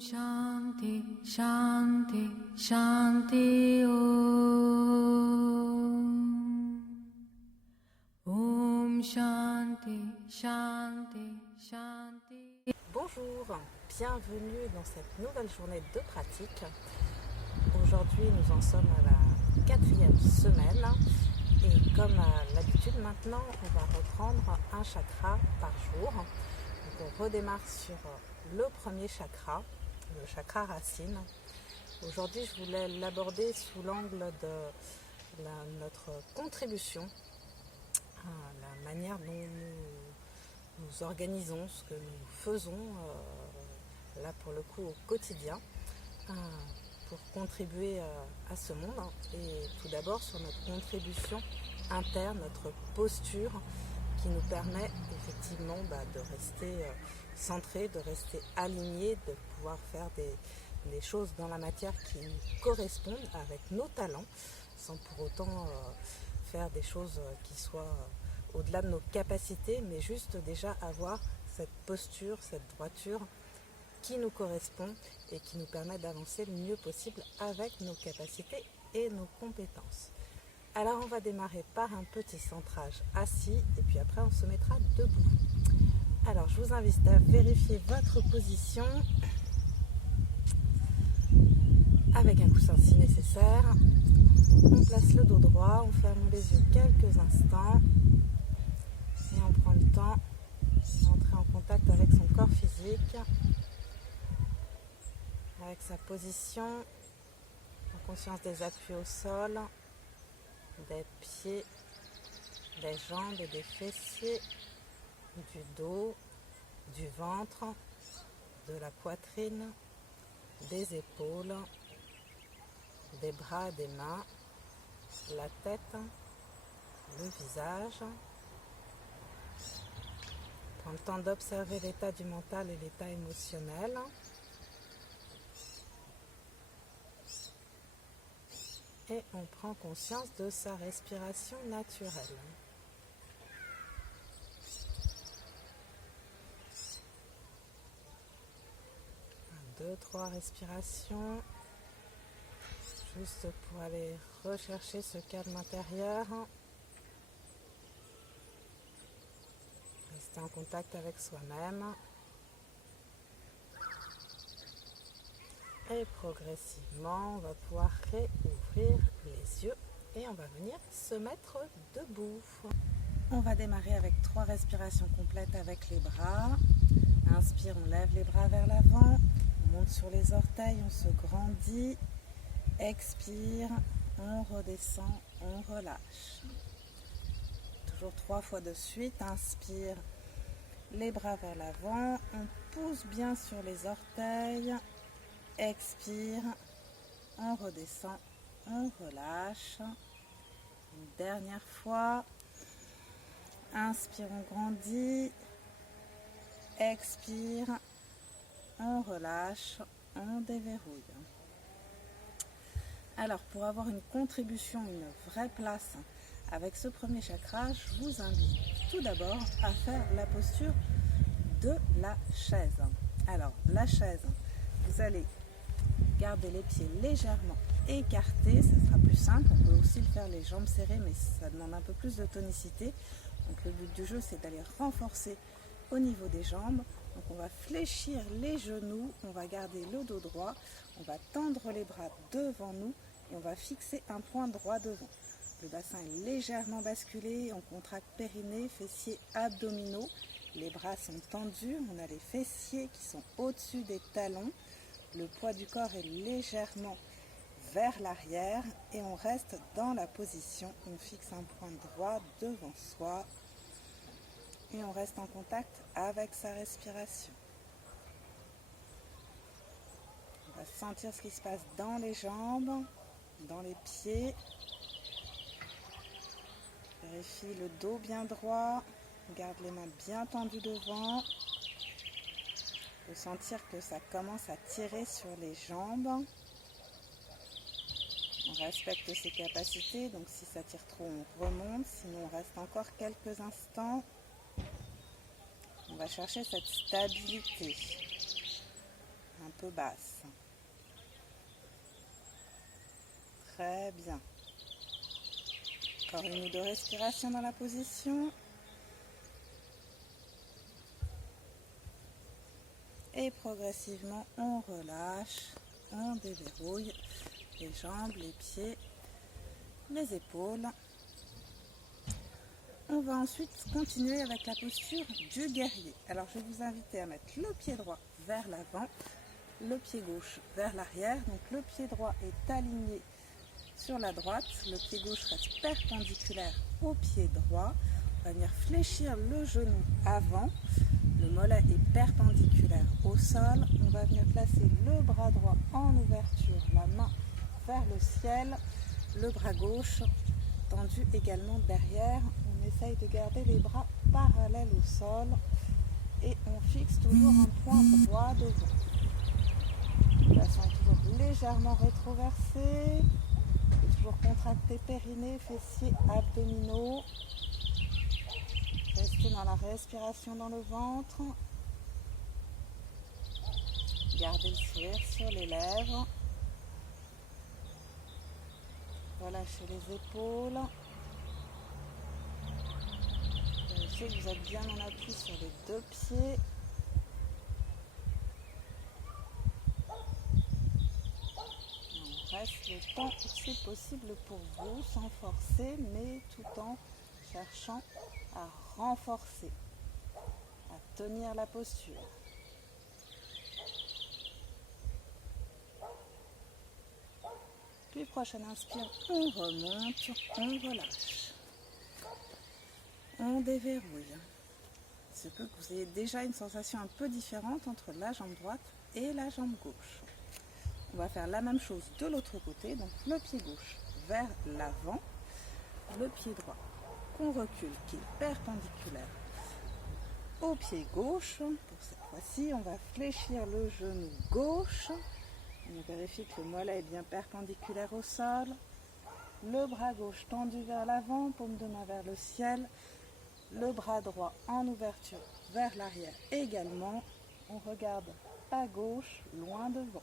Shanti, Shanti, Shanti Om Shanti, Shanti, Shanti. Bonjour, bienvenue dans cette nouvelle journée de pratique. Aujourd'hui, nous en sommes à la 4e semaine et comme à l'habitude maintenant, on va reprendre un chakra par jour. Donc on redémarre sur le premier chakra, le chakra racine. Aujourd'hui, je voulais l'aborder sous l'angle de notre contribution, la manière dont nous organisons, ce que nous faisons, là pour le coup au quotidien, pour contribuer à ce monde. Et tout d'abord sur notre contribution interne, notre posture qui nous permet effectivement de rester centré, de rester aligné, de pouvoir faire des choses dans la matière qui nous correspondent avec nos talents, sans pour autant faire des choses qui soient au-delà de nos capacités, mais juste déjà avoir cette posture, cette droiture qui nous correspond et qui nous permet d'avancer le mieux possible avec nos capacités et nos compétences. Alors on va démarrer par un petit centrage assis et puis après on se mettra debout. Alors je vous invite à vérifier votre position avec un coussin si nécessaire. On place le dos droit, on ferme les yeux quelques instants et on prend le temps d'entrer en contact avec son corps physique, avec sa position, en conscience des appuis au sol, des pieds, des jambes et des fessiers, du dos, du ventre, de la poitrine, des épaules, des bras, des mains, la tête, le visage. Prends le temps d'observer l'état du mental et l'état émotionnel. Et on prend conscience de sa respiration naturelle. 1, 2, 3 respirations. Juste pour aller rechercher ce calme intérieur. Rester en contact avec soi-même. Et progressivement, on va pouvoir réouvrir les yeux et on va venir se mettre debout. On va démarrer avec 3 respirations complètes avec les bras. Inspire, on lève les bras vers l'avant. On monte sur les orteils, on se grandit. Expire, on redescend, on relâche. Toujours 3 fois de suite. Inspire, les bras vers l'avant. On pousse bien sur les orteils. Expire, on redescend, on relâche. Une dernière fois. Inspire, on grandit. Expire, on relâche, on déverrouille. Alors, pour avoir une contribution, une vraie place avec ce premier chakra, je vous invite tout d'abord à faire la posture de la chaise. Alors, la chaise, vous allez garder les pieds légèrement écartés, ça sera plus simple. On peut aussi le faire les jambes serrées, mais ça demande un peu plus de tonicité. Donc le but du jeu, c'est d'aller renforcer au niveau des jambes. Donc on va fléchir les genoux, on va garder le dos droit, on va tendre les bras devant nous et on va fixer un point droit devant. Le bassin est légèrement basculé, on contracte périnée, fessiers, abdominaux. Les bras sont tendus, on a les fessiers qui sont au-dessus des talons. Le poids du corps est légèrement vers l'arrière et on reste dans la position. On fixe un point droit devant soi et on reste en contact avec sa respiration. On va sentir ce qui se passe dans les jambes, dans les pieds. Vérifie le dos bien droit, garde les mains bien tendues devant. On peut sentir que ça commence à tirer sur les jambes. On respecte ses capacités, donc si ça tire trop, on remonte. Sinon, on reste encore quelques instants. On va chercher cette stabilité. Un peu basse. Très bien. Encore une ou deux respirations dans la position. Et progressivement, on relâche, on déverrouille les jambes, les pieds, les épaules. On va ensuite continuer avec la posture du guerrier. Alors je vais vous inviter à mettre le pied droit vers l'avant, le pied gauche vers l'arrière. Donc le pied droit est aligné sur la droite, le pied gauche reste perpendiculaire au pied droit. On va venir fléchir le genou avant, le mollet est perpendiculaire au sol. On va venir placer le bras droit en ouverture, la main vers le ciel, le bras gauche tendu également derrière. On essaye de garder les bras parallèles au sol et on fixe toujours un point droit devant. Le bassin est toujours légèrement rétroversé, toujours contracté périnée, fessiers, abdominaux. Restez dans la respiration dans le ventre. Gardez le sourire sur les lèvres. Relâchez les épaules. Vérifiez que vous êtes bien en appui sur les deux pieds. On reste le temps où c'est possible pour vous, sans forcer, mais tout en cherchant à renforcer, à tenir la posture. Puis prochaine inspire, on remonte, on relâche. On déverrouille. Il se peut que vous ayez déjà une sensation un peu différente entre la jambe droite et la jambe gauche. On va faire la même chose de l'autre côté, donc le pied gauche vers l'avant, le pied droit qu'on recule, qui est perpendiculaire au pied gauche. Pour cette fois-ci, on va fléchir le genou gauche. On vérifie que le mollet est bien perpendiculaire au sol. Le bras gauche tendu vers l'avant, paume de main vers le ciel. Le bras droit en ouverture vers l'arrière également. On regarde à gauche, loin devant.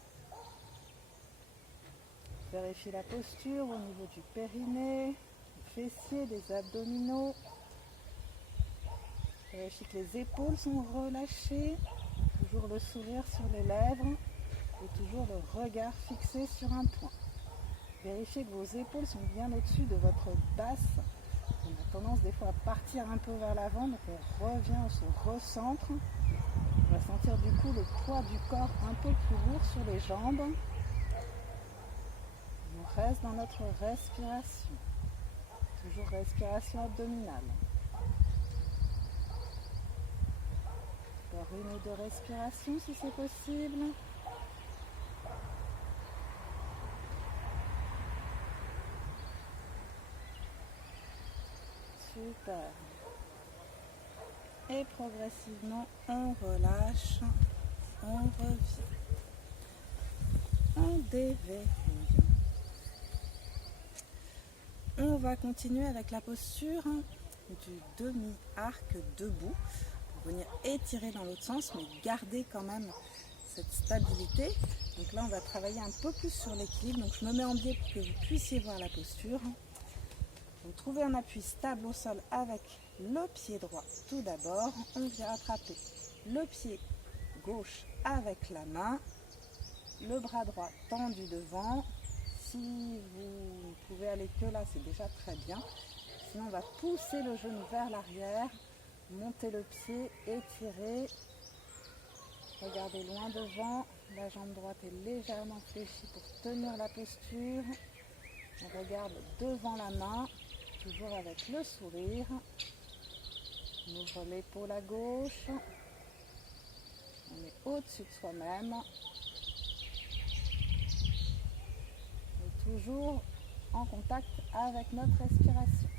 Vérifiez la posture au niveau du périnée, des fessiers, des abdominaux. Vérifiez que les épaules sont relâchées. Toujours le sourire sur les lèvres. Et toujours le regard fixé sur un point. Vérifiez que vos épaules sont bien au-dessus de votre basse. On a tendance des fois à partir un peu vers l'avant, donc on revient, on se recentre. On va sentir du coup le poids du corps un peu plus lourd sur les jambes. On reste dans notre respiration. Toujours respiration abdominale. Encore une ou deux respirations si c'est possible. Super. Et progressivement, on relâche, on revient. On déverrouille. On va continuer avec la posture du demi-arc debout pour venir étirer dans l'autre sens, mais garder quand même cette stabilité. Donc là, on va travailler un peu plus sur l'équilibre. Donc je me mets en biais pour que vous puissiez voir la posture. Donc trouvez un appui stable au sol avec le pied droit tout d'abord. On vient attraper le pied gauche avec la main, le bras droit tendu devant. Si vous ne pouvez aller que là, c'est déjà très bien. Sinon, on va pousser le genou vers l'arrière, monter le pied, étirer. Regardez loin devant, la jambe droite est légèrement fléchie pour tenir la posture. On regarde devant la main, toujours avec le sourire. On ouvre l'épaule à gauche. On est au-dessus de soi-même. Et toujours en contact avec notre respiration.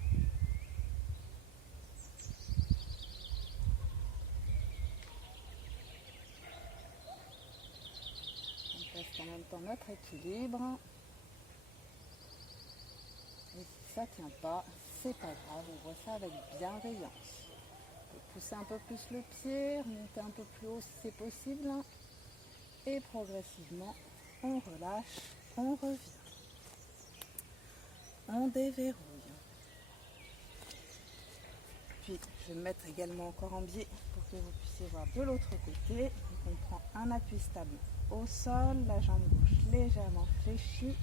On teste en même temps notre équilibre. Et si ça ne tient pas, c'est pas grave, on voit ça avec bienveillance. On peut pousser un peu plus le pied, remonter un peu plus haut si c'est possible. Et Et progressivement, on relâche, on revient. On déverrouille. Puis, je vais me mettre également encore en biais pour que vous puissiez voir de l'autre côté. Donc, on prend un appui stable au sol, la jambe gauche légèrement fléchie.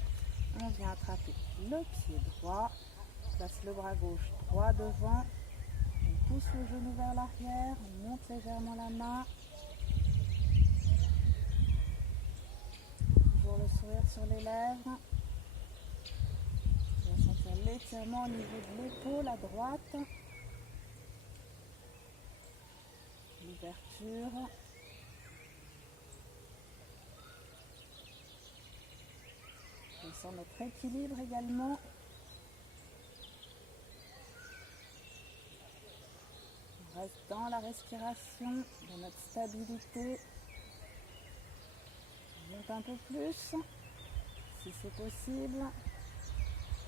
On vient attraper le pied droit, on place le bras gauche droit devant. On pousse le genou vers l'arrière, on monte légèrement la main. Toujours le sourire sur les lèvres. On va sentir l'étirement au niveau de l'épaule à droite. L'ouverture. On sent notre équilibre également. On reste dans la respiration, dans notre stabilité. On monte un peu plus, si c'est possible.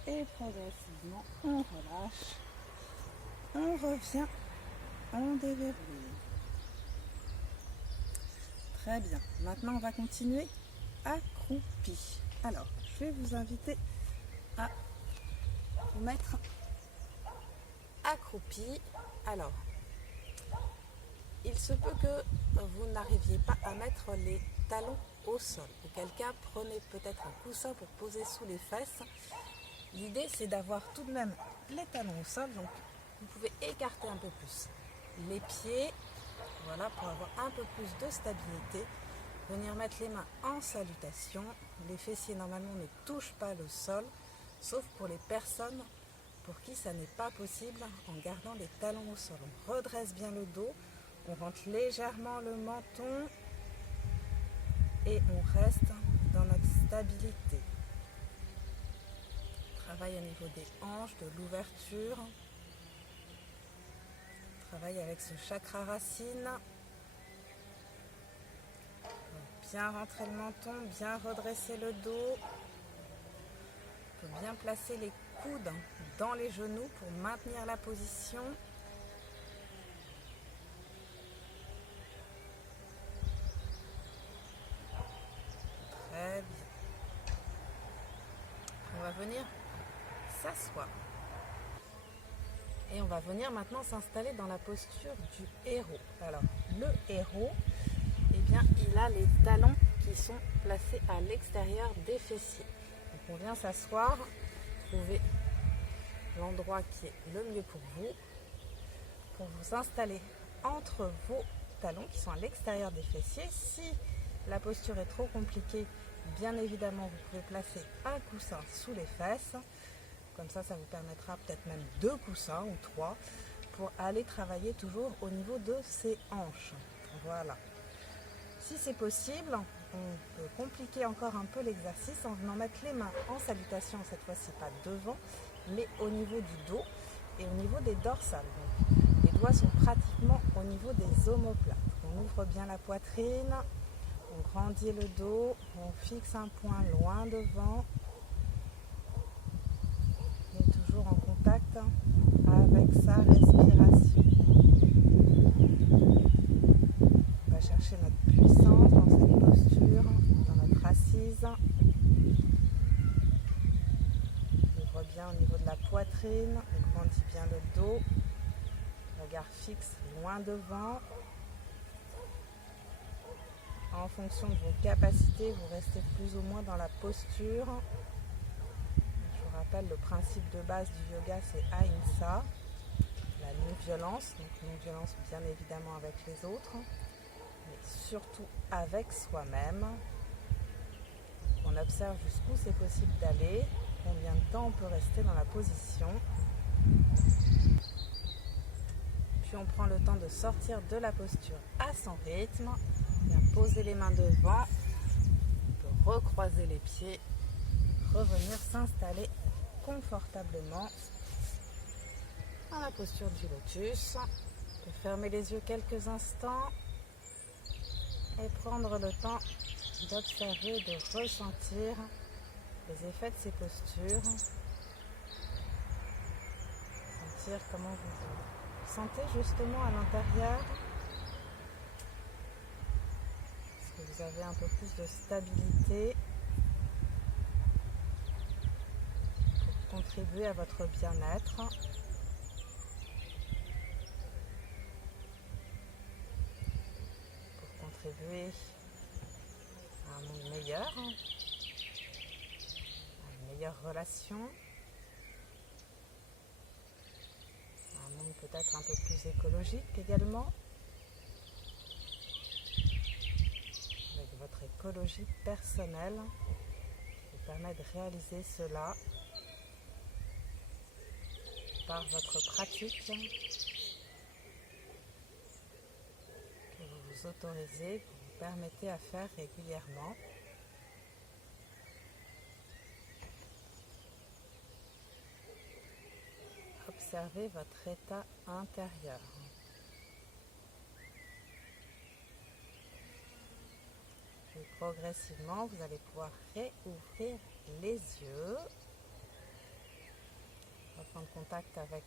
Et progressivement, on relâche. On revient, on déverrouille. Très bien. Maintenant, on va continuer accroupi. Alors, je vais vous inviter à vous mettre accroupi. Alors, il se peut que vous n'arriviez pas à mettre les talons au sol. Auquel cas, prenez peut-être un coussin pour poser sous les fesses. L'idée, c'est d'avoir tout de même les talons au sol. Donc, vous pouvez écarter un peu plus les pieds. Voilà, pour avoir un peu plus de stabilité. Venir mettre les mains en salutation. Les fessiers, normalement, ne touchent pas le sol, sauf pour les personnes pour qui ça n'est pas possible en gardant les talons au sol. On redresse bien le dos, on rentre légèrement le menton et on reste dans notre stabilité. Travail au niveau des hanches, de l'ouverture. Travaille avec ce chakra racine. Bien rentrer le menton, bien redresser le dos. On peut bien placer les coudes dans les genoux pour maintenir la position. Très bien. On va venir s'asseoir. Et on va venir maintenant s'installer dans la posture du héros. Alors, le héros, eh bien, il a les talons qui sont placés à l'extérieur des fessiers. Donc, on vient s'asseoir, trouver l'endroit qui est le mieux pour vous installer entre vos talons qui sont à l'extérieur des fessiers. Si la posture est trop compliquée, bien évidemment, vous pouvez placer un coussin sous les fesses. Comme ça, ça vous permettra peut-être même 2 coussins ou 3 pour aller travailler toujours au niveau de ces hanches. Voilà. Si c'est possible, on peut compliquer encore un peu l'exercice en venant mettre les mains en salutation, cette fois-ci pas devant, mais au niveau du dos et au niveau des dorsales. Donc, les doigts sont pratiquement au niveau des omoplates. On ouvre bien la poitrine, on grandit le dos, on fixe un point loin devant. Toujours en contact avec sa respiration. On va chercher notre puissance dans cette posture, dans notre assise. On ouvre bien au niveau de la poitrine, on grandit bien le dos. Regard fixe loin devant. En fonction de vos capacités, vous restez plus ou moins dans la posture. Le principe de base du yoga, c'est Ahimsa, la non-violence, donc non-violence bien évidemment avec les autres, mais surtout avec soi-même. On observe jusqu'où c'est possible d'aller, combien de temps on peut rester dans la position. Puis on prend le temps de sortir de la posture à son rythme, bien poser les mains devant, on peut recroiser les pieds, revenir s'installer confortablement dans la posture du lotus. On peut fermer les yeux quelques instants et prendre le temps d'observer, de ressentir les effets de ces postures. Sentir comment vous vous sentez justement à l'intérieur. Est-ce que vous vous avez un peu plus de stabilité pour contribuer à votre bien-être. Pour contribuer à un monde meilleur, à une meilleure relation, à un monde peut-être un peu plus écologique également. Avec votre écologie personnelle qui vous permet de réaliser cela par votre pratique que vous vous autorisez, que vous vous permettez à faire régulièrement. Observez votre état intérieur. Et progressivement, vous allez pouvoir réouvrir les yeux, reprendre contact avec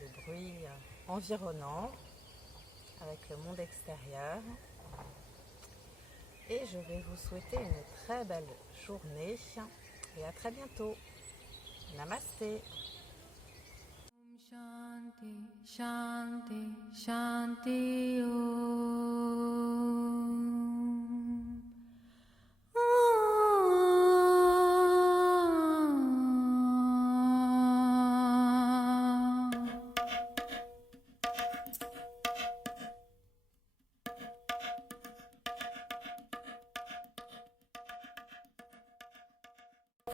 le bruit environnant, avec le monde extérieur. Et je vais vous souhaiter une très belle journée et à très bientôt. Namasté. Om Shanti, Shanti, Shanti Om.